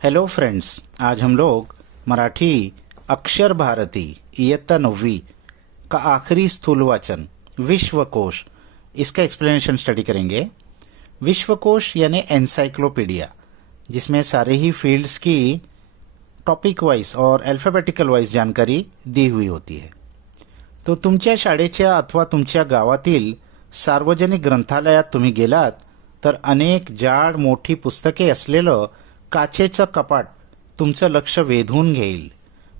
Hello friends, आज हम लोग मराठी अक्षर भारती इयत्ता 9वीं का आखिरी स्थूल वाचन विश्वकोश इसका एक्सप्लेनेशन स्टडी करेंगे। विश्वकोश यानी एनसाइक्लोपीडिया, जिसमें सारे ही फील्ड्स की टॉपिक वाइज और अल्फाबेटिकल वाइज जानकारी दी हुई होती है। तो तुमच्या शाळेच्या अथवा तुमच्या गावातील सार्वजनिक ग्रंथालयात तुम्ही गेलात तर अनेक जाड मोठी पुस्तके असलेलं काचेचं कपाट तुमचं लक्ष वेधून घेईल।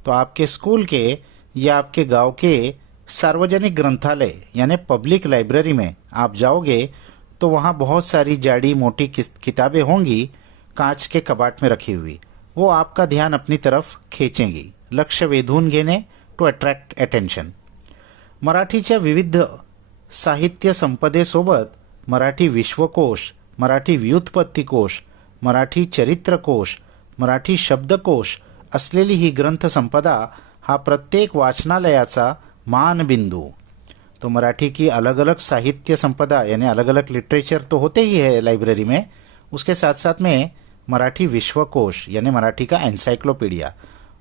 तो आपके स्कूल के या आपके गांव के सार्वजनिक ग्रंथालय यानी पब्लिक लाइब्रेरी में आप जाओगे तो वहाँ बहुत सारी जाड़ी मोटी किताबें होंगी कांच के कबाट में रखी हुई। वो आपका ध्यान अपनी तरफ खींचेंगी, लक्ष वेधून घेणे, टू अट्रॅक्ट अटेन्शन। मराठीच्या विविध साहित्य संपदेसोबत मराठी विश्वकोश, मराठी व्युत्पत्तिकोश, मराठी चरित्रकोश, मराठी शब्दकोश असलेली ही ग्रंथसंपदा हा प्रत्येक वाचनालयाचा मानबिंदू। तो मराठी की अलग अलग साहित्य संपदा यानी अलग अलग लिटरेचर तो होते ही है लाइब्रेरी में, उसके साथ साथ में मराठी विश्वकोश यानी मराठी का एनसाइक्लोपीडिया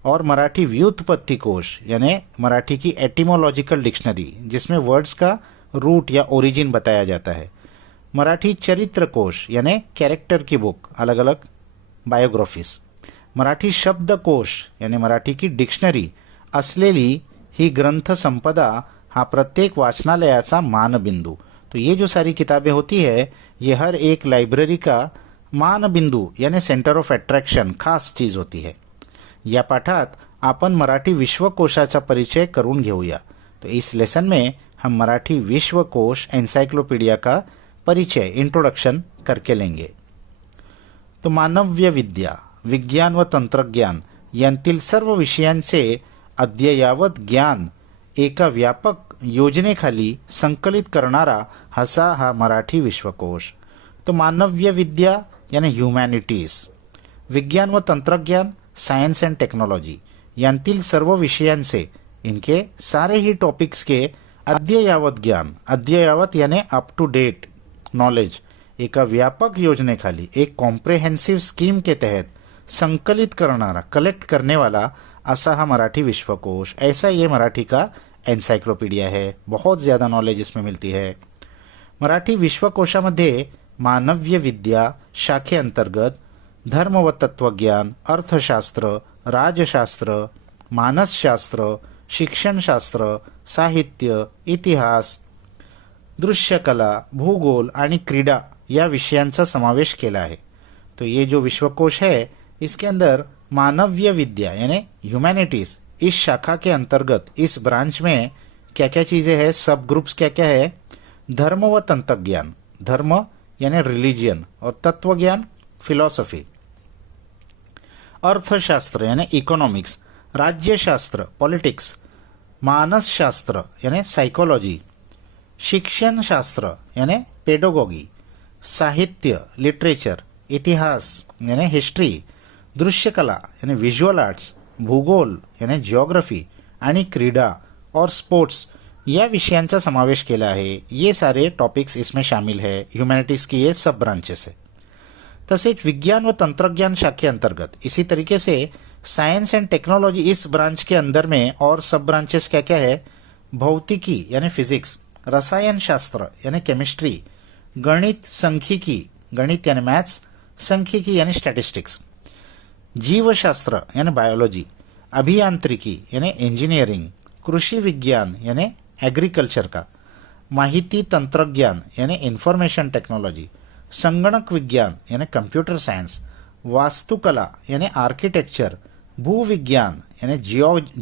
और मराठी व्युत्पत्तिकोश यानी मराठी की एटिमोलॉजिकल डिक्शनरी जिसमें वर्ड्स का रूट या ओरिजिन बताया जाता है। मराठी चरित्रकोश यानी कैरेक्टर की बुक, अलग अलग बायोग्राफीज। मराठी शब्दकोश यानी मराठी की डिक्शनरी असलेली ही ग्रंथ संपदा हा प्रत्येक वाचनालयाचा मानबिंदू। तो ये जो सारी किताबें होती है ये हर एक लाइब्रेरी का मानबिंदू यानी सेंटर ऑफ अट्रॅक्शन खास चीज होती है। या पाठात आपण मराठी विश्वकोशाचा परिचय करून घेऊया। तो इस लेसन में हम मराठी विश्वकोश एनसाइक्लोपीडिया का परिचय इंट्रोडक्शन करके लेंगे। तो मानव्य विद्या, विज्ञान व तंत्रज्ञान यांतील सर्व विषयांचे अद्ययावत ज्ञान एका व्यापक योजनेखाली संकलित करणारा हसा हा मराठी विश्वकोश। तो मानव्य विद्या यानी ह्युमॅनिटीज, विज्ञान व तंत्रज्ञान सायन्स एंड टेक्नोलॉजी यांतील सर्व विषयांचे, इनके सारे ही टॉपिक्स के अद्ययावत ज्ञान, अद्ययावत यानी अप टू डेट नॉलेज एका व्यापक योजनेखाली एक कॉम्प्रिहेंसिव स्कीम के तहत संकलित करणारा, कलेक्ट करने वाला ऐसा हा मराठी विश्वकोश। ऐसा ये मराठी का एनसाइक्लोपीडिया है, बहुत ज़्यादा नॉलेज इसमें मिलती है। मराठी विश्वकोशामध्ये मानव्य विद्या शाखे अंतर्गत धर्म व तत्वज्ञान, अर्थशास्त्र, राजशास्त्र, मानसशास्त्र, शिक्षणशास्त्र, साहित्य, इतिहास, दृश्यकला, भूगोल आणि क्रीडा या विषयांचा समावेश केला है। तो ये जो विश्वकोश है इसके अंदर मानव्य विद्या यानी ह्यूमैनिटीज इस शाखा के अंतर्गत, इस ब्रांच में क्या क्या चीज़ें हैं, सब ग्रुप्स क्या क्या है। धर्म व तंत्रज्ञान, धर्म यानी रिलीजियन और तत्वज्ञान फिलॉसफी, अर्थशास्त्र यानी इकोनॉमिक्स, राज्यशास्त्र पॉलिटिक्स, मानसशास्त्र यानी साइकोलॉजी, शिक्षण शास्त्र यानी पेडोगॉगी, साहित्य लिटरेचर, इतिहास यानी हिस्ट्री, दृश्यकला यानी विजुअल आर्ट्स, भूगोल यानी जियोग्राफी आणि क्रीडा और स्पोर्ट्स या विषयांचा समावेश केला है। ये सारे टॉपिक्स इसमें शामिल है। ह्यूमैनिटीज़ की ये सब ब्रांचेस है। तसेच विज्ञान व तंत्रज्ञान शाखे अंतर्गत इसी तरीके से साइंस एंड टेक्नोलॉजी इस ब्रांच के अंदर में और सब ब्रांचेस क्या क्या है। भौतिकी यानी फिजिक्स, रसायन शास्त्र यानी केमिस्ट्री, गणित संख्यिकी, गणित यानी मैथ्स, संख्यिकी यानी स्टैटिस्टिक्स, जीवशास्त्र यानी बायोलॉजी, अभियांत्रिकी यानी इंजीनियरिंग, कृषि विज्ञान यानी एग्रीकल्चर का, माहिती तंत्रज्ञान यानी इंफॉर्मेशन टेक्नोलॉजी, संगणक विज्ञान यानी कंप्यूटर सायन्स, वास्तुकला यानी आर्किटेक्चर, भूविज्ञान यानी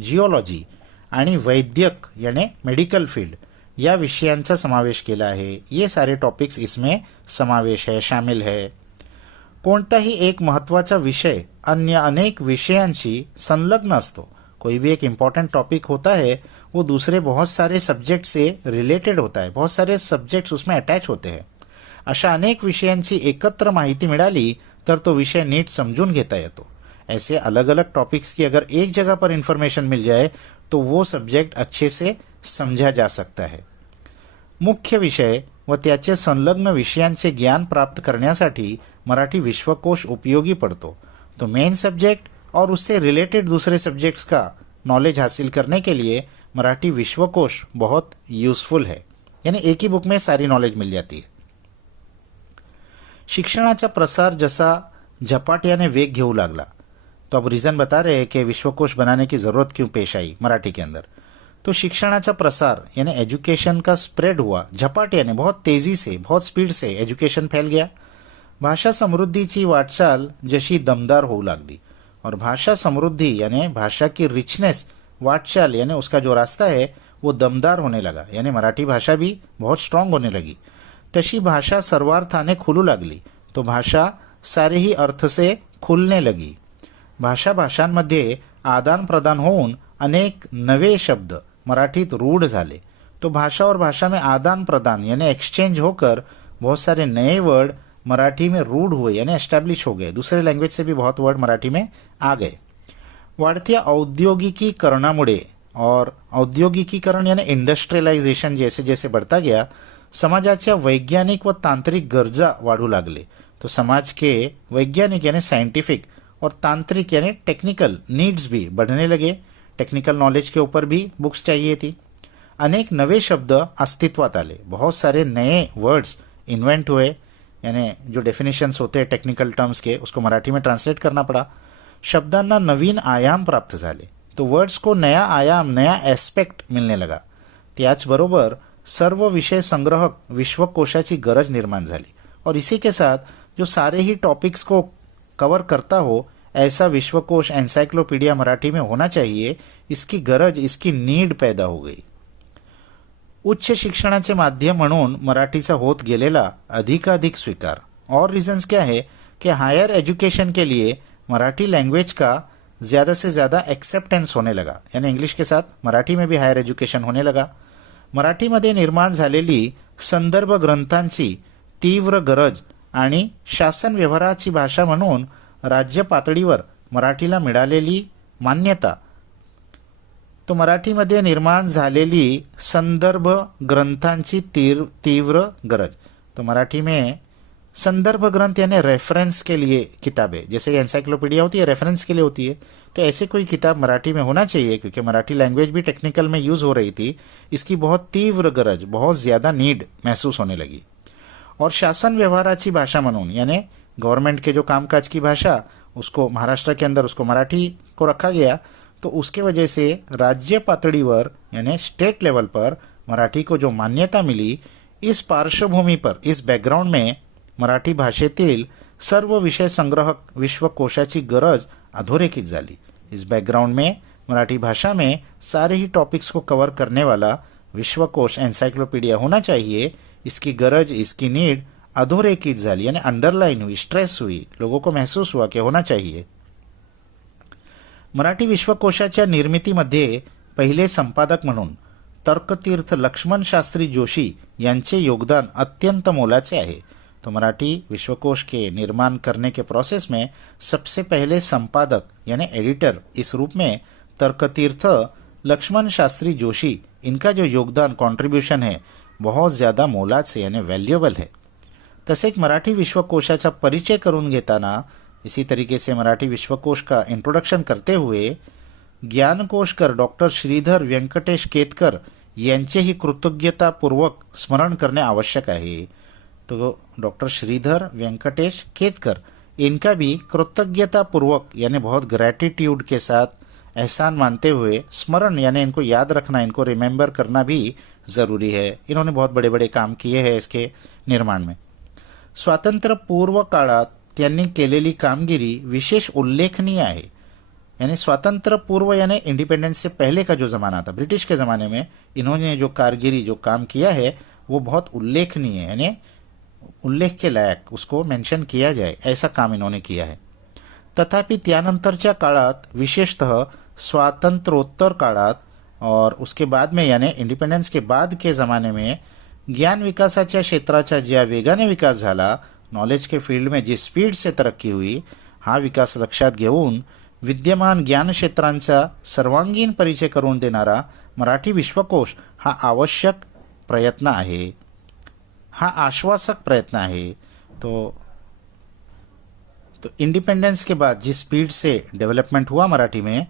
जिओलॉजी आणि वैद्यक यानी मेडिकल फील्ड या विषयांचा समावेश केला आहे। ये सारे टॉपिक्स इसमें समावेश है, शामिल है। कोणताही एक महत्त्वाचा विषय अन्य अनेक विषयांशी संलग्न असतो। कोई भी एक इम्पॉर्टेंट टॉपिक होता है वो दूसरे बहुत सारे सब्जेक्ट से रिलेटेड होता है, बहुत सारे सब्जेक्ट्स उसमें अटॅच होते हैं। अशा अनेक विषयांची एकत्र माहिती मिळाली तर तो विषय नीट समजून घेता येतो। ऐसे अलग अलग टॉपिक्स की अगर एक जगह पर इंफॉर्मेशन मिल जाए तो वो सब्जेक्ट अच्छे से समझा जा सकता है। मुख्य विषय व त्याचे संलग्न विषयांचे ज्ञान प्राप्त करण्यासाठी मराठी विश्वकोश उपयोगी पडतो। तो मेन सब्जेक्ट और उससे रिलेटेड दूसरे सब्जेक्ट्स का नॉलेज हासिल करने के लिए मराठी विश्वकोश बहुत यूजफुल है, यानी एक ही बुक में सारी नॉलेज मिल जाती है. शिक्षणाचा प्रसार जसा झपाट्याने वेग घेऊ लागला, तो अब रीजन बता रहे हैं कि विश्वकोश बनाने की जरूरत क्यों पेश आई मराठी के अंदर. तो शिक्षणाचा प्रसार यानी एजुकेशन का स्प्रेड हुआ झपाट्याने, बहुत तेजी से, बहुत स्पीड से एजुकेशन फैल गया. भाषा समृद्धीची वाटचाल जशी दमदार होऊ लागली, और भाषा समृद्धि यानी भाषा की रिचनेस, वाटचाल यानी उसका जो रास्ता है वो दमदार होने लगा, यानी मराठी भाषा भी बहुत स्ट्रांग होने लगी. तशी भाषा सर्वार्थाने खुलू लागली, तो भाषा सारेही अर्थ से खुलने लगी. भाषा भाषांमध्ये आदान प्रदान होऊन अनेक नवे शब्द मराठीत रूढ़ झाले. तो भाषा और भाषा में आदान प्रदान यानी एक्सचेंज होकर बहुत सारे नए वर्ड मराठी में रूढ़ हुए, यानी एस्टैब्लिश हो गए. दूसरे लैंग्वेज से भी बहुत वर्ड मराठी में आ गए. वाढत्या औद्योगिकीकरणामुळे, और औद्योगिकीकरण यानी इंडस्ट्रियलायझेशन जैसे जैसे बढ़ता गया, समाजाच्या वैज्ञानिक व तांत्रिक गरजा वाढू लागले. तो समाज के वैज्ञानिक यानी साइंटिफिक और तांत्रिक यानी टेक्निकल नीड्स भी बढ़ने लगे. टेक्निकल नॉलेज के ऊपर भी बुक्स चाहिए थी. अनेक नवे शब्द अस्तित्वात आले, बहुत सारे नए वर्ड्स इन्वेंट हुए, यानी जो डेफिनेशंस होते हैं टेक्निकल टर्म्स के उसको मराठी में ट्रांसलेट करना पड़ा. शब्दांना नवीन आयाम प्राप्त झाले, तो वर्ड्स को नया आयाम, नया एस्पेक्ट मिलने लगा. त्याचबरोबर सर्व विषय संग्रहक विश्वकोशाची गरज निर्माण झाली, और इसी के साथ जो सारे ही टॉपिक्स को कवर करता हो ऐसा विश्वकोश एनसाइक्लोपीडिया मराठी में होना चाहिए, इसकी गरज, इसकी नीड पैदा हो गई. उच्च शिक्षणाचे माध्यम म्हणून मराठीचा होत गेलेला अधिकाधिक स्वीकार. और रीजंस क्या है कि हायर एजुकेशन के लिए मराठी लैंग्वेज का ज़्यादा से ज़्यादा एक्सेप्टेंस होने लगा, यानी इंग्लिश के साथ मराठी में भी हायर एजुकेशन होने लगा. मराठीमध्ये निर्माण झालेली संदर्भ ग्रंथांची तीव्र गरज आणि शासन व्यवहाराची भाषा म्हणून राज्य पातळीवर मराठीला मिळालेली मान्यता. तो मराठीमध्ये निर्माण झालेली संदर्भ ग्रंथांची तीव्र गरज. तो मराठी में संदर्भ ग्रंथ यानी रेफरेंस के लिए किताबें, जैसे एनसाइक्लोपीडिया होती है रेफरेंस के लिए होती है, तो ऐसे कोई किताब मराठी में होना चाहिए, क्योंकि मराठी लैंग्वेज भी टेक्निकल में यूज़ हो रही थी. इसकी बहुत तीव्र गरज, बहुत ज़्यादा नीड महसूस होने लगी. और शासन व्यवहाराची भाषा म्हणून यानी गवर्नमेंट के जो कामकाज की भाषा, उसको महाराष्ट्र के अंदर उसको मराठी को रखा गया. तो उसके वजह से राज्य पातळीवर यानी स्टेट लेवल पर मराठी को जो मान्यता मिली, इस पार्श्वभूमि पर, इस बैकग्राउंड में मराठी भाषेतील सर्व विषय संग्रहक विश्वकोशाची गरज अधोरेखित झाली. इस बैकग्राउंड में मराठी भाषा में सारे ही टॉपिक्स को कवर करने वाला विश्वकोश एनसाइक्लोपीडिया होना चाहिए, इसकी गरज, इसकी नीड अधोरेखित झाली, यानी अंडरलाइन हुई, स्ट्रेस हुई, लोगों को महसूस हुआ कि होना चाहिए. मराठी विश्वकोशाच्या निर्मितीमध्ये पहिले संपादक म्हणून तर्कतीर्थ लक्ष्मण शास्त्री जोशी यांचे योगदान अत्यंत मोलाचे आहे. तो मराठी विश्वकोश के निर्माण करने के प्रोसेस में सबसे पहले संपादक यानी एडिटर इस रूप में तर्कतीर्थ लक्ष्मण शास्त्री जोशी, इनका जो योगदान, कॉन्ट्रीब्यूशन है, बहुत ज़्यादा मोलाचे यानी वैल्युएबल है. तसेच मराठी विश्वकोशाचा परिचय करून घेताना, इसी तरीके से मराठी विश्वकोश का इंट्रोडक्शन करते हुए ज्ञानकोशकर डॉक्टर श्रीधर व्यंकटेश केतकर यांचेही कृतज्ञतापूर्वक स्मरण करणे आवश्यक आहे. तो डॉक्टर श्रीधर वेंकटेश केतकर, इनका भी कृतज्ञतापूर्वक यानी बहुत ग्रैटिट्यूड के साथ, एहसान मानते हुए स्मरण यानी इनको याद रखना, इनको रिमेंबर करना भी ज़रूरी है. इन्होंने बहुत बड़े बड़े काम किए हैं इसके निर्माण में. स्वातंत्र्य पूर्व काळात त्यांनी केलेली कामगिरी विशेष उल्लेखनीय आहे. यानी स्वातंत्र्य पूर्व यानी इंडिपेंडेंस से पहले का जो ज़माना था, ब्रिटिश के ज़माने में इन्होंने जो कारगिरी, जो काम किया है वो बहुत उल्लेखनीय है, यानी उल्लेख के लायक, उसको मेंशन किया जाए, ऐसा काम इन्होंने किया है. तथापि त्यानंतरच्या काळात, विशेषतः स्वातंत्र्योत्तर काळात और उसके बाद में यानी इंडिपेंडेंस के बाद के ज़माने में ज्ञान विकासाच्या क्षेत्राचा ज्या वेगाने विकास झाला, नॉलेज के फील्ड में जी स्पीड से तरक्की हुई, हा विकास लक्षात घेऊन विद्यमान ज्ञान क्षेत्रांचा सर्वांगीण परिचय करून देणारा मराठी विश्वकोश हा आवश्यक प्रयत्न आहे, हा आश्वासक प्रयत्न आहे. तो तो इंडिपेंडेंस के बाद जिस स्पीड से डेवलपमेंट हुआ मराठी में,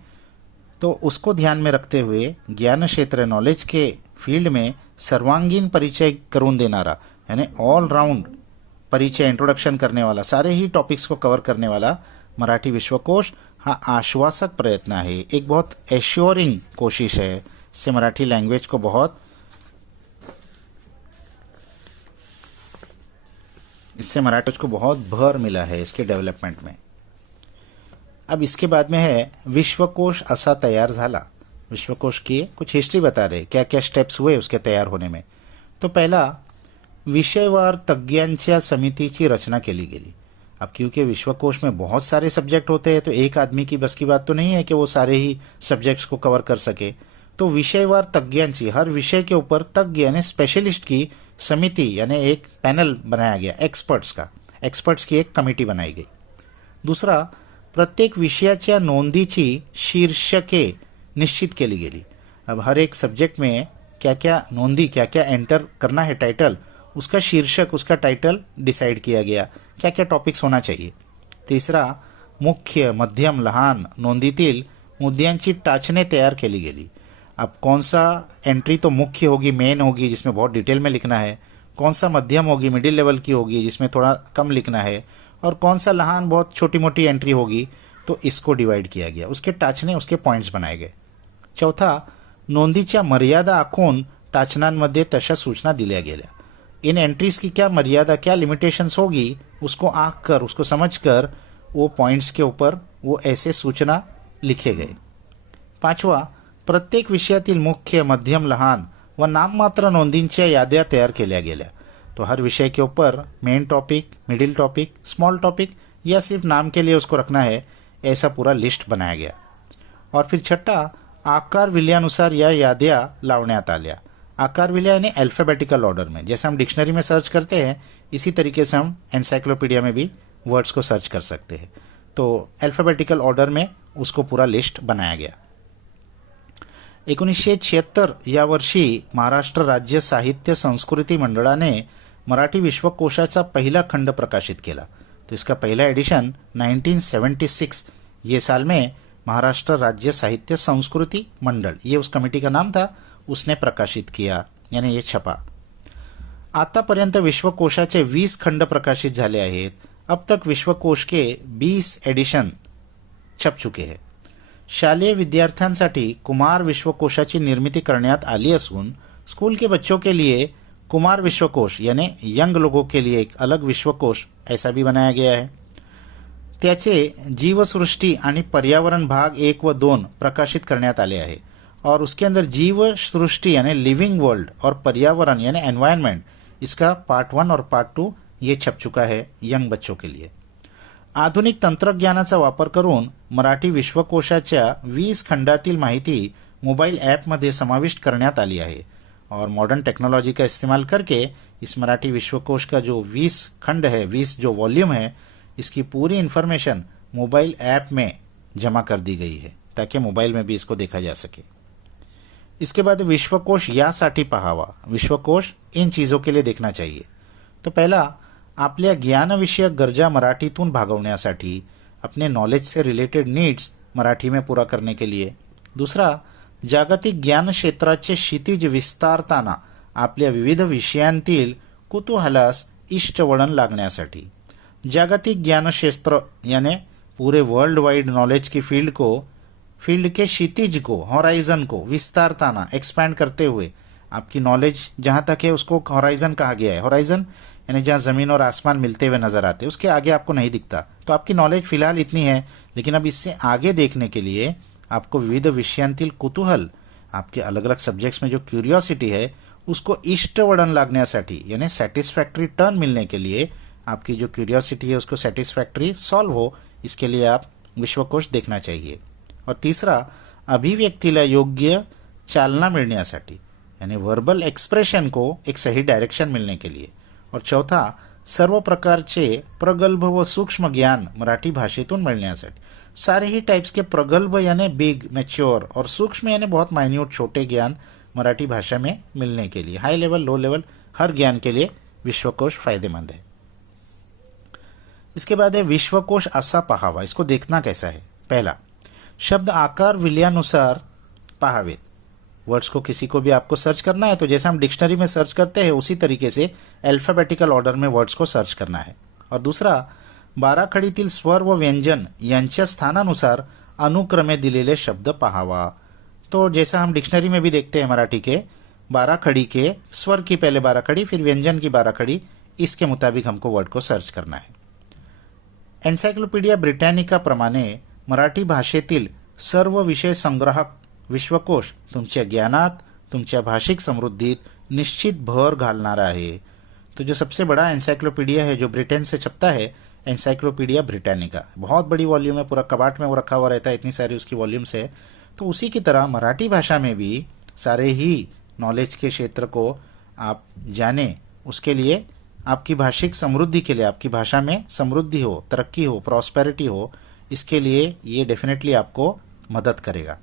तो उसको ध्यान में रखते हुए ज्ञान क्षेत्र नॉलेज के फील्ड में सर्वांगीण परिचय करून देणारा, यानी ऑल राउंड परिचय इंट्रोडक्शन करने वाला, सारे ही टॉपिक्स को कवर करने वाला मराठी विश्वकोश हा आश्वासक प्रयत्न है, एक बहुत एश्योरिंग कोशिश है। इससे मराठी लैंग्वेज को बहुत भर मिला है इसके डेवलपमेंट में। अब इसके बाद में है विश्वकोश असा तयार झाला। विश्वकोश की कुछ हिस्ट्री बता रहे, क्या क्या स्टेप्स हुए उसके तयार होने में। तो पहला, विषयवार तज्ञांच्या समितीची रचना केली गेली। अब क्योंकि विश्वकोश में बहुत सारे सब्जेक्ट होते हैं, तो एक आदमी की बस की बात तो नहीं है कि वो सारे ही सब्जेक्ट्स को कवर कर सके। तो विषयवार तज्ञांची, हर विषय के ऊपर तज्ञ यानी स्पेशलिस्ट की समिति यानी एक पैनल बनाया गया, एक्सपर्ट्स की एक कमिटी बनाई गई। दूसरा, प्रत्येक विषयाच्या नोंदीची शीर्षके निश्चित केली गेली। अब हर एक सब्जेक्ट में क्या क्या नोंदी, क्या क्या एंटर करना है टाइटल, उसका शीर्षक, उसका टाइटल डिसाइड किया गया, क्या क्या टॉपिक्स होना चाहिए। तीसरा, मुख्य, मध्यम, लहान नोंदीतील मुद्द्यांची टाचने तैयार केली गेली। अब कौन सा एंट्री तो मुख्य होगी, मेन होगी, जिसमें बहुत डिटेल में लिखना है, कौन सा मध्यम होगी, मिडिल लेवल की होगी, जिसमें थोड़ा कम लिखना है, और कौन सा लहान बहुत छोटी मोटी एंट्री होगी, तो इसको डिवाइड किया गया, उसके टाचने, उसके पॉइंट्स बनाए गए। चौथा, नोंदीच्या मर्यादा आखून टाचनांमध्ये तशा सूचना दिल्या गेल्या। इन एंट्रीज की क्या मर्यादा, क्या लिमिटेशंस होगी, उसको आंक कर, उसको समझ कर वो पॉइंट्स के ऊपर वो ऐसे सूचना लिखे गए। पांचवा, प्रत्येक विषयातील मुख्य, मध्यम, लहान व नाममात्र नोंदींच्या याद्या तयार केल्या गेल्या। तो हर विषय के ऊपर main topic, middle topic, small topic या सिर्फ नाम के लिए उसको रखना है, ऐसा पूरा लिस्ट बनाया गया। और फिर छठा, आकार विल्यानुसार या याद्या लावण्यात आल्या। आकार विल्या यानी अल्फाबेटिकल ऑर्डर में, जैसे हम डिक्शनरी में सर्च करते हैं, इसी तरीके से हम एनसाइक्लोपीडिया में भी वर्ड्स को सर्च कर सकते हैं। तो अल्फाबेटिकल ऑर्डर में उसको पूरा लिस्ट बनाया गया। 1976 या वर्षी महाराष्ट्र राज्य साहित्य संस्कृती मंडळाने मराठी विश्वकोशाचा पहिला खंड प्रकाशित केला। तो इसका पहला एडिशन 1976 ये साल में महाराष्ट्र राज्य साहित्य संस्कृति मंडल, ये उस कमेटी का नाम था, उसने प्रकाशित किया, यानी ये छपा। आतापर्यंत विश्वकोशाचे 20 खंड प्रकाशित झाले आहेत। अब तक विश्वकोश के 20 एडिशन छप चुके हैं। शालेय विद्यार्थ्यांसाठी कुमार विश्वकोशाची निर्मिती करण्यात आली असून स्कूल के बच्चों के लिए कुमार विश्वकोश यानी यंग लोगों के लिए एक अलग विश्वकोश ऐसा भी बनाया गया है। त्याचे जीवसृष्टी आणि पर्यावरण भाग 1 व 2 प्रकाशित करण्यात आले आहे और उसके अंदर जीव सृष्टि यानी लिविंग वर्ल्ड और पर्यावरण यानी एनवायरनमेंट, इसका पार्ट 1 और पार्ट 2 ये छप चुका है यंग बच्चों के लिए। आधुनिक तंत्रज्ञानाचा वापर करून मराठी विश्वकोशाच्या 20 खंडातील माहिती मोबाइल ऐपमध्ये समाविष्ट करण्यात आली आहे और मॉडर्न टेक्नोलॉजी का इस्तेमाल करके इस मराठी विश्वकोश का जो 20 खंड है, 20 जो वॉल्यूम है, इसकी पूरी इन्फॉर्मेशन मोबाइल ऐप में जमा कर दी गई है ताकि मोबाइल में भी इसको देखा जा सके। इसके बाद विश्वकोश यासाठी पाहावा, विश्वकोश इन चीज़ों के लिए देखना चाहिए। तो पहला, आपल्या ज्ञानविषयक गरजा मराठीतून भागवण्यासाठी, अपने नॉलेज से रिलेटेड नीड्स मराठी में पूरा करने के लिए। दूसरा, जागतिक ज्ञान क्षेत्राचे क्षितिज विस्तारताना आपल्या विविध विषयांतील कुतूहलास इष्ट वळण लागण्यासाठी। जागतिक ज्ञान क्षेत्र यानी पूरे वर्ल्ड वाइड नॉलेज की फील्ड के क्षितिज को, हॉराइजन को विस्तारताना, एक्सपैंड करते हुए, आपकी नॉलेज जहाँ तक है उसको हॉराइजन कहा गया है। हॉराइजन यानी जहाँ ज़मीन और आसमान मिलते हुए नजर आते हैं, उसके आगे आपको नहीं दिखता। तो आपकी नॉलेज फिलहाल इतनी है, लेकिन अब इससे आगे देखने के लिए आपको विविध विषयांतील कुतूहल, आपके अलग अलग सब्जेक्ट्स में जो क्यूरियोसिटी है, उसको इष्ट वळण लागण्यासाठी यानी सेटिस्फैक्ट्री टर्न मिलने के लिए, आपकी जो क्यूरियोसिटी है उसको सेटिस्फैक्ट्री सॉल्व हो, इसके लिए आप विश्वकोश देखना चाहिए। और तीसरा, अभिव्यक्तीला योग्य चालना मिळण्यासाठी यानी वर्बल एक्सप्रेशन को एक सही डायरेक्शन मिलने के लिए। और चौथा, सर्व प्रकारचे प्रगल्भ व सूक्ष्म ज्ञान मराठी भाषेतून मिळण्यासाठी। सारे ही टाइप्स के प्रगल्भ यानी बिग, मैच्योर, और सूक्ष्म यानी बहुत माइन्यूट, छोटे ज्ञान मराठी भाषा में मिलने के लिए, हाई लेवल, लो लेवल, हर ज्ञान के लिए विश्वकोश फायदेमंद है। इसके बाद है विश्वकोश असा पहावा, इसको देखना कैसा है। पहला, शब्द आकार विलयानुसार पहावेत। वर्ड्स को किसी को भी आपको सर्च करना है तो जैसे हम डिक्शनरी में सर्च करते हैं उसी तरीके से अल्फाबेटिकल ऑर्डर में वर्ड्स को सर्च करना है। और दूसरा, बाराखडीतील स्वर व व्यंजन यांच्या स्थानानुसार अनुक्रमे दिलेले शब्द पहावा। तो जैसा हम डिक्शनरी में भी देखते हैं मराठी के, बाराखड़ी के स्वर की पहले बाराखड़ी फिर व्यंजन की बाराखड़ी, इसके मुताबिक हमको वर्ड को सर्च करना है। एन्सायक्लोपीडिया ब्रिटॅनिका प्रमाणे मराठी भाषेतील सर्व विषय संग्राहक विश्वकोश तुमच्या ज्ञानात, तुमच्या भाषिक समृद्धीत निश्चित भर घालणारा आहे। तो जो सबसे बड़ा एन्साइक्लोपीडिया है जो ब्रिटेन से छपता है, एन्साइक्लोपीडिया ब्रिटानिका, बहुत बड़ी वॉल्यूम है, पूरा कबाट में वो रखा हुआ रहता है, इतनी सारी उसकी वॉल्यूम्स है। तो उसी की तरह मराठी भाषा में भी सारे ही नॉलेज के क्षेत्र को आप जाने, उसके लिए आपकी भाषिक समृद्धि के लिए, आपकी भाषा में समृद्धि हो, तरक्की हो, प्रॉस्पेरिटी हो, इसके लिए ये डेफिनेटली आपको मदत करेगा।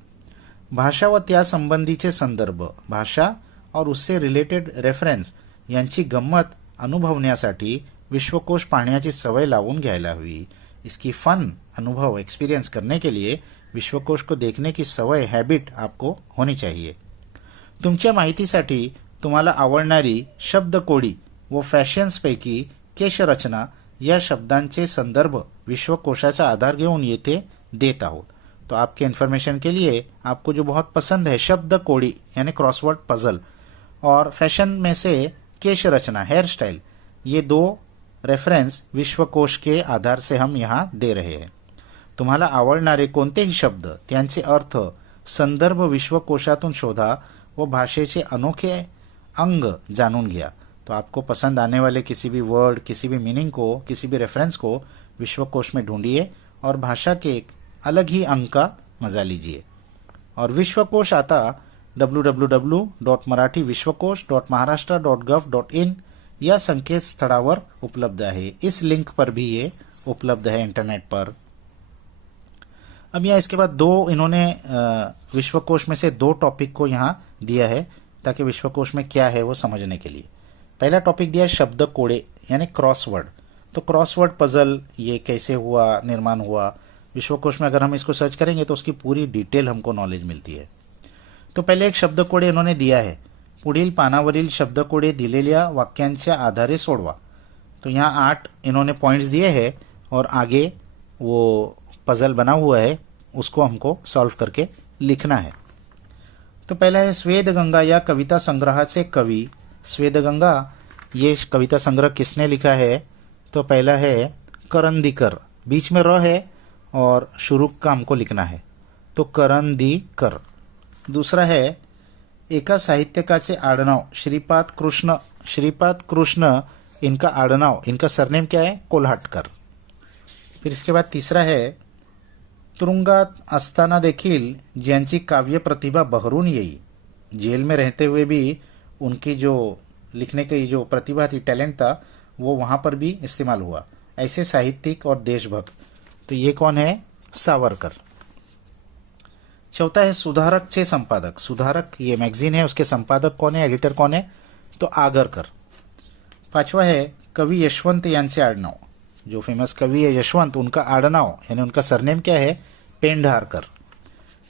भाषा व त्या संबंधीचे संदर्भ, भाषा और उससे रिलेटेड रेफरन्स यांची गंमत अनुभवण्यासाठी विश्वकोश पाहण्याची सवय लावून घ्यायला हवी। इसकी फन अनुभव एक्सपीरियंस करने के लिए विश्वकोश को देखने की सवय, हैबिट आपको होनी चाहिए। तुमच्या माहितीसाठी तुम्हाला आवडणारी शब्दकोडी व फॅशन्सपैकी केशरचना या शब्दांचे संदर्भ विश्वकोशाचा आधार घेऊन येथे देत आहोत। तो आपके इन्फॉर्मेशन के लिए आपको जो बहुत पसंद है शब्द कोड़ी यानी क्रॉसवर्ड पजल, और फैशन में से केश रचना हेयर स्टाइल, ये दो रेफरेंस विश्वकोश के आधार से हम यहाँ दे रहे हैं। तुम्हाला आवडणारे कोणतेही शब्द, त्यांचे अर्थ, संदर्भ विश्वकोशातून शोधा व भाषेचे अनोखे अंग जाणून घ्या। तो आपको पसंद आने वाले किसी भी वर्ड, किसी भी मीनिंग को, किसी भी रेफरेंस को विश्वकोश में ढूंढिए और भाषा के एक अलग ही अंक का मजा लीजिए। और विश्वकोश आता www.marathi-vishwakosh.maharashtra.gov.in या संकेतस्थळावर उपलब्ध है। इस लिंक पर भी ये उपलब्ध है इंटरनेट पर। अब यहाँ इसके बाद दो इन्होंने विश्वकोश में से दो टॉपिक को यहाँ दिया है ताकि विश्वकोश में क्या है वो समझने के लिए। पहला टॉपिक दिया है शब्द कोड़े यानी क्रॉसवर्ड। तो क्रॉसवर्ड पजल ये कैसे हुआ, निर्माण हुआ, विश्वकोश में अगर हम इसको सर्च करेंगे तो उसकी पूरी डिटेल हमको नॉलेज मिलती है। तो पहले एक शब्दकोडे इन्होंने दिया है, पुढील पानावरील शब्दकोडे दिलेल्या वाक्यांच्या आधारे सोडवा। तो यहाँ 8 इन्होंने पॉइंट्स दिए हैं और आगे वो पजल बना हुआ है, उसको हमको सॉल्व करके लिखना है। तो पहला है स्वेदगंगा या कविता संग्रहाचे कवि। स्वेदगंगा ये कविता संग्रह किसने लिखा है? तो पहला है करंदीकर, बीच में र है और शुरू का हमको लिखना है, तो करंदीकर। दूसरा है एका साहित्यकाचे आडनाव श्रीपाद कृष्ण। श्रीपाद कृष्ण इनका आडनाव, इनका सरनेम क्या है? कोल्हाटकर। फिर इसके बाद तीसरा है तुरुंगात असताना देखील ज्यांची काव्य प्रतिभा बहरून येई। जेल में रहते हुए भी उनकी जो लिखने की जो प्रतिभा थी, टैलेंट था, वो वहाँ पर भी इस्तेमाल हुआ। ऐसे साहित्यिक और देशभक्त। तो ये कौन है? सावरकर। चौथा है सुधारक चे संपादक। सुधारक ये मैगजीन है, उसके संपादक कौन है, एडिटर कौन है? तो आगरकर। पांचवा है कवि यशवंत यांचे आडनाव। जो फेमस कवि है यशवंत, उनका आडनाव यानी उनका सरनेम क्या है? पेंढारकर।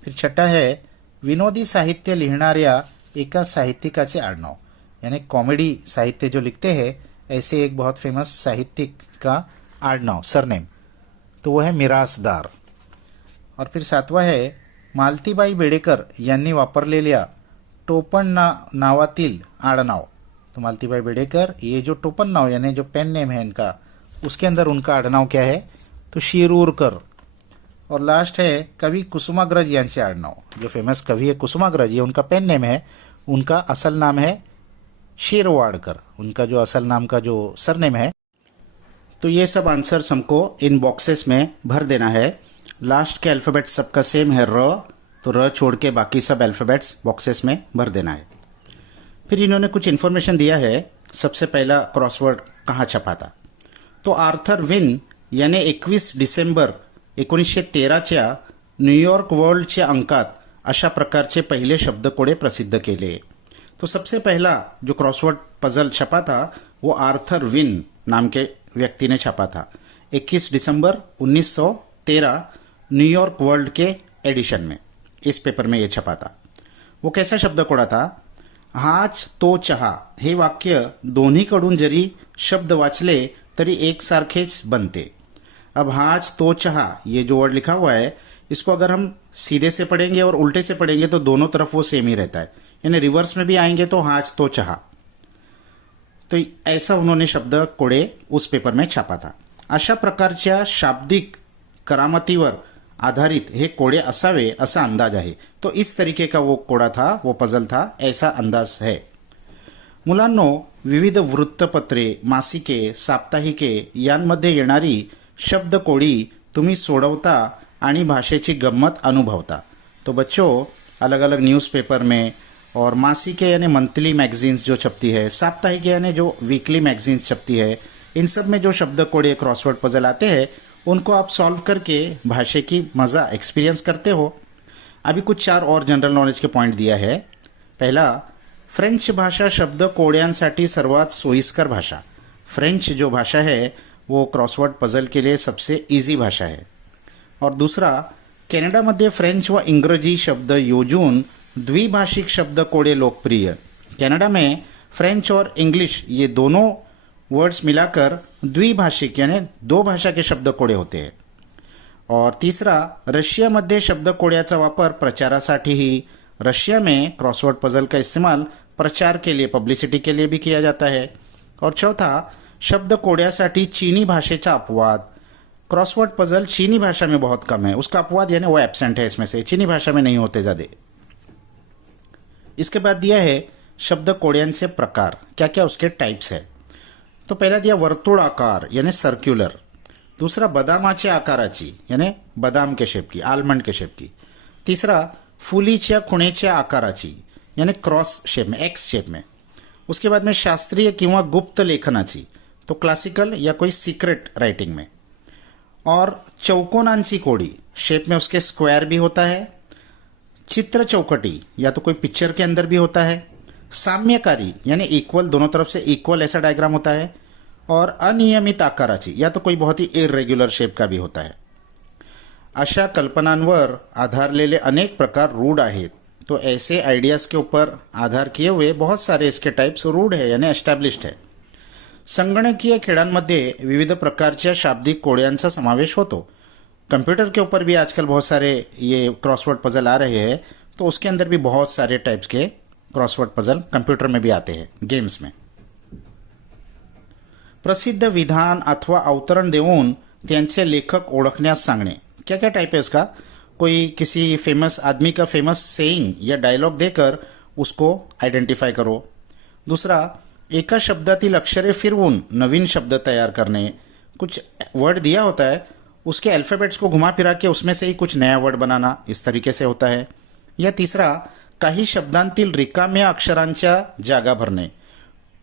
फिर छठा है विनोदी साहित्य लिहिणाऱ्या एका साहित्यिकाचे आडनाव, यानी कॉमेडी साहित्य जो लिखते हैं ऐसे एक बहुत फेमस साहित्यिक का आडनाव, सरनेम, तो वो है मिरासदार। और फिर सातवा है मालतीबाई बेडेकर यांनी वापरलेल्या टोपण नावातील आडनाव। तो मालतीबाई बेडेकर ये जो टोपण नाव यानी जो पेन नेम है इनका, उसके अंदर उनका आडनाव क्या है? तो शिरूरकर। और लास्ट है कवि कुसुमाग्रज यांचे आडनाव। जो फेमस कवि है कुसुमाग्रज, ये उनका पेन नेम है, उनका असल नाम है शिरवाड़कर, उनका जो असल नाम का जो सरनेम है। तो ये सब आंसर्स हमको इन बॉक्सेस में भर देना है। लास्ट के अल्फ़ाबेट सबका सेम है र, तो र छोड़ के बाकी सब अल्फ़ाबेट्स बॉक्सेस में भर देना है। फिर इन्होंने कुछ इन्फॉर्मेशन दिया है। सबसे पहला क्रॉसवर्ड कहाँ छपा था? तो आर्थर विन याने 21 डिसेंबर 1913च्या न्यूयॉर्क वर्ल्डच्या अंकात अशा प्रकारचे पहिले शब्दकोडे प्रसिद्ध केले। तो सबसे पहला जो क्रॉसवर्ड पजल छपा था वो आर्थर विन नाम के व्यक्ति ने छपा था। 21 दिसंबर 1913 न्यूयॉर्क वर्ल्ड के एडिशन में इस पेपर में ये छपा था। वो कैसा शब्दकोडा था? हाच तो चहा हे वाक्य दोन्हीकडून जरी शब्द वाचले तरी एकसारखेच बनते। अब हाच तो चहा ये जो वर्ड लिखा हुआ है, इसको अगर हम सीधे से पढ़ेंगे और उल्टे से पढ़ेंगे तो दोनों तरफ वो सेम ही रहता है, यानी रिवर्स में भी आएंगे तो हाच तो चहा। तो ऐसा उन्होंने शब्द कोडे उस पेपर में छापा था। अशा प्रकारच्या शाब्दिक करामतीवर आधारित हे कोडे असावे असा अंदाज आहे। तो इस तरीके का वो कोडा था, वो पजल था, ऐसा अंदाज है। मुलांनो, विविध वृत्तपत्रे, मासिके, साप्ताहिके यांमध्ये येणारी शब्दकोडी तुम्ही सोडवता आणि भाषेची गम्मत अनुभवता। तो बच्चों, अलग अलग न्यूज़पेपर में और मासिके यानी मंथली मैगजीन्स जो छपती है, साप्ताहिक यानी जो वीकली मैगजीन्स छपती है, इन सब में जो शब्द कोडे क्रॉसवर्ड पजल आते हैं उनको आप सॉल्व करके भाषा की मज़ा एक्सपीरियंस करते हो। अभी कुछ 4 और जनरल नॉलेज के पॉइंट दिया है। पहला, फ्रेंच भाषा शब्द कोड्यांसाठी सर्वात सोयीस्कर भाषा। फ्रेंच जो भाषा है वो क्रॉसवर्ड पजल के लिए सबसे इजी भाषा है। और दूसरा, कॅनडामध्ये फ्रेंच व इंग्रजी शब्द योजून द्विभाषिक शब्द कोडे लोकप्रिय। कनाडा में फ्रेंच और इंग्लिश ये दोनों वर्ड्स मिलाकर द्विभाषिक यानी 2 भाषा के शब्द कोडे होते हैं। और तीसरा, रशियामध्ये शब्द कोड्याचा वापर प्रचारासाठीही। रशिया में क्रॉसवर्ड पजल का इस्तेमाल प्रचार के लिए, पब्लिसिटी के लिए भी किया जाता है। और चौथा, शब्द कोड्यासाठी चीनी भाषेचा अपवाद। क्रॉसवर्ड पजल चीनी भाषा में बहुत कम है, उसका अपवाद यानी वो एब्सेंट है, इसमें से चीनी भाषा में नहीं होते ज़्यादा। इसके बाद दिया है शब्द कोड्यांचे प्रकार, क्या क्या उसके टाइप्स है। तो पहला दिया वर्तुळाकार यानी सर्क्युलर। दूसरा, बदामाच्या आकाराची यानी बदाम के शेप की, आलमंड के शेप की। तीसरा, फुलीच्या खुणेच्या आकाराची यानी क्रॉस शेप में, एक्स शेप में। उसके बाद में शास्त्रीय किंवा गुप्त लेखनाची, तो क्लासिकल या कोई सीक्रेट राइटिंग में। और चौकोनांची कोडी, शेप में उसके स्क्वायर भी होता है। चित्र चौकटी या तो कोई पिक्चर के अंदर भी होता है। साम्यकारी यानी इक्वल, दोनों तरफ से इक्वल ऐसा डायग्राम होता है। और अनियमित आकाराची या तो कोई बहुत ही इरेग्युलर शेप का भी होता है। अशा कल्पनांवर आधारलेले अनेक प्रकार रूढ आहेत। तो ऐसे आइडियाज़ के ऊपर आधार किए हुए बहुत सारे इसके टाइप्स रूढ है यानी एस्टॅब्लिश्ड है। संगणकीय खेळांमध्ये विविध प्रकारच्या शाब्दिक कोड्यांचा समावेश होतो। कंप्यूटर के ऊपर भी आजकल बहुत सारे ये क्रॉसवर्ड पजल आ रहे हैं, तो उसके अंदर भी बहुत सारे टाइप्स के क्रॉसवर्ड पजल कंप्यूटर में भी आते हैं, गेम्स में। प्रसिद्ध विधान अथवा अवतरण देऊन त्यांचे लेखक ओळखण्यास सांगणे, क्या क्या टाइप है उसका? कोई किसी फेमस आदमी का फेमस सेइंग या डायलॉग देकर उसको आइडेंटिफाई करो। दूसरा, एका शब्दातील अक्षरे फिरवून नवीन शब्द तैयार करने। कुछ वर्ड दिया होता है, उसके अल्फ़ाबेट्स को घुमा फिरा के उसमें से ही कुछ नया वर्ड बनाना, इस तरीके से होता है। या तीसरा, काही शब्दांतील रिकाम्या अक्षरांच्या जागा भरणे।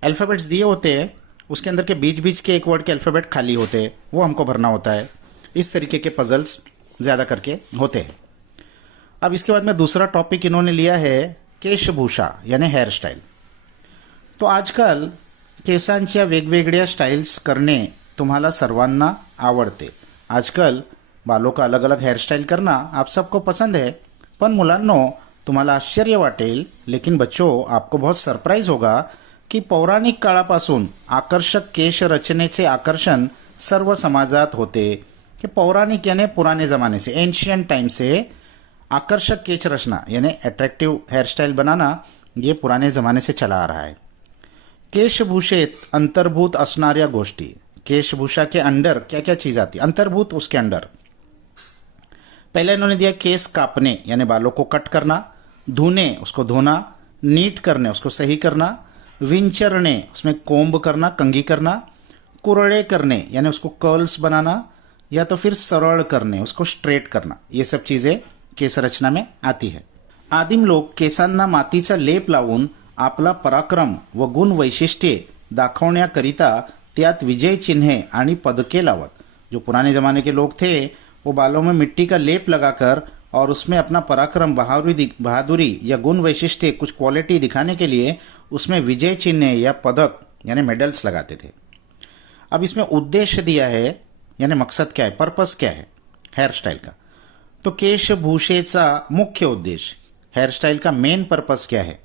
अल्फ़ाबेट्स दिए होते हैं, उसके अंदर के बीच बीच के एक वर्ड के अल्फ़ाबेट खाली होते हैं, वो हमको भरना होता है। इस तरीके के पजल्स ज़्यादा करके होते हैं। अब इसके बाद में दूसरा टॉपिक इन्होंने लिया है केशभूषा यानी हेयर स्टाइल। तो आजकाल केसांच्या वेगवेगळ्या स्टाइल्स करणे तुम्हाला सर्वांना आवडते। आजकल बालों का अलग अलग हेयर स्टाइल करना आप सबको पसंद है। पण मुलांनो, तुम्हाला आश्चर्य वाटेल, लेकिन बच्चों आपको बहुत सरप्राइज होगा की पौराणिक काळापासून आकर्षक केश रचनेचे आकर्षण सर्व समाजात होते। कि पौराणिक यानी पुराने ज़माने से, एंशियंट टाइम से आकर्षक केश रचना यानी अट्रैक्टिव हेयर स्टाइल बनाना ये पुराने ज़माने से चला आ रहा है। केशभूषेत अंतर्भूत असणाऱ्या गोष्टी, केशभूषा के अंडर क्या क्या चीज़ आती है, अंतर्भूत उसके अंडर। पहले इन्होंने दिया केस कापने यानी बालों को कट करना, धोने उसको धोना, नीट करने उसको सही करना, विंचरने उसमें कोम्ब करना, कंघी करना, कुरड़े करने यानी उसको कर्ल्स बनाना, या तो फिर सरल करने उसको स्ट्रेट करना। ये सब चीज़ें केस रचना में आती है। आदिम लोक केसांना मातीचा लेप लावून आपला पराक्रम व गुण वैशिष्ट्ये दाखवण्याकरिता त्यात विजय चिन्हे आणि पदके लावत। जो पुराने ज़माने के लोग थे वो बालों में मिट्टी का लेप लगाकर और उसमें अपना पराक्रम, बहादुरी या गुण वैशिष्ट्य, कुछ क्वालिटी दिखाने के लिए उसमें विजय चिन्ह या पदक यानी मेडल्स लगाते थे। अब इसमें उद्देश्य दिया है यानी मकसद क्या है, पर्पस क्या है हेयर स्टाइल का। तो केशभूषेचा मुख्य उद्देश्य, हेयर स्टाइल का मेन पर्पस क्या है।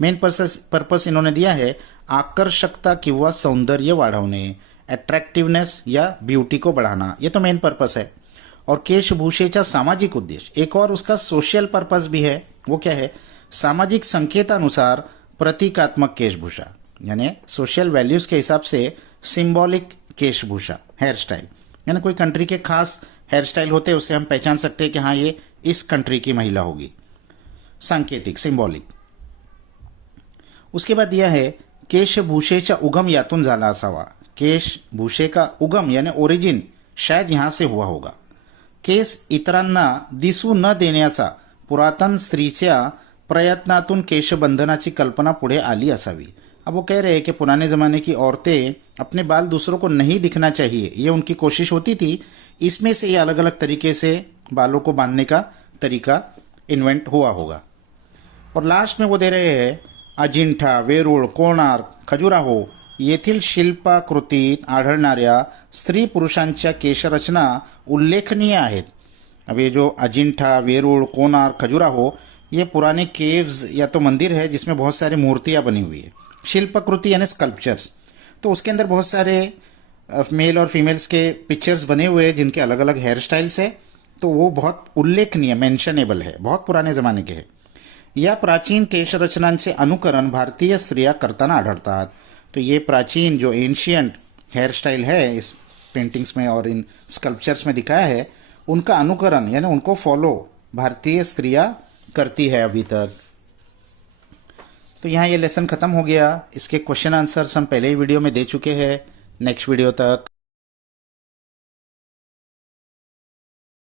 मेन पर्पस इन्होंने दिया है आकर्षकता किंवा सौंदर्य वाढवणे, अट्रॅक्टिव्हनेस या ब्यूटी को बढ़ाना, ये तो मेन पर्पस है। और केशभूषेचा सामाजिक उद्देश्य, एक और उसका सोशल पर्पस भी है, वो क्या है, सामाजिक संकेतानुसार प्रतीकात्मक केशभूषा, यानी सोशल वैल्यूज के हिसाब से सिंबॉलिक केशभूषा हेयर स्टाइल, यानी कोई कंट्री के खास हेयर स्टाइल होते हैं उससे हम पहचान सकते हैं कि हाँ ये इस कंट्री की महिला होगी, सांकेतिक सिंबॉलिक। उसके बाद दिया है केशभूषेचा उगम यातून झाला असावा, केशभूषे का उगम यानी ओरिजिन शायद यहाँ से हुआ होगा। केस इतरांना दिसू न देण्याचा पुरातन स्त्रीच्या प्रयत्नातून केशबंधनाची कल्पना पुढे आली असावी। अब वो कह रहे हैं कि पुराने ज़माने की औरतें अपने बाल दूसरों को नहीं दिखना चाहिए, ये उनकी कोशिश होती थी, इसमें से ये अलग अलग तरीके से बालों को बांधने का तरीका इन्वेंट हुआ होगा। और लास्ट में वो दे रहे हैं अजिंठा, वेरूळ, कोणार्क, खजुराहो येथील शिल्पाकृतीत आढळणाऱ्या स्त्री पुरुषांच्या केशरचना उल्लेखनीय आहेत। अब ये जो अजिंठा, वेरूळ, कोणार्क, खजुराहो ये पुराने केव्स या तो मंदिर है जिसमें बहुत सारी मूर्तियाँ बनी हुई है। शिल्पकृति यानी स्कल्पचर्स, तो उसके अंदर बहुत सारे मेल और फीमेल्स के पिक्चर्स बने हुए हैं जिनके अलग अलग हेयर स्टाइल्स है, तो वो बहुत उल्लेखनीय मेंशनेबल है, बहुत पुराने ज़माने के हैं। या प्राचीन केशरचनांचे अनुकरण भारतीय स्त्रिया करताना आढळतात। तो ये प्राचीन जो एंशियंट हेयर स्टाइल है इस पेंटिंग्स में और इन स्कल्पचर्स में दिखाया है, उनका अनुकरण यानी उनको फॉलो भारतीय स्त्रियां करती है अभी तक। तो यहाँ ये लेसन ख़त्म हो गया। इसके क्वेश्चन आंसर्स हम पहले ही वीडियो में दे चुके हैं। नेक्स्ट वीडियो तक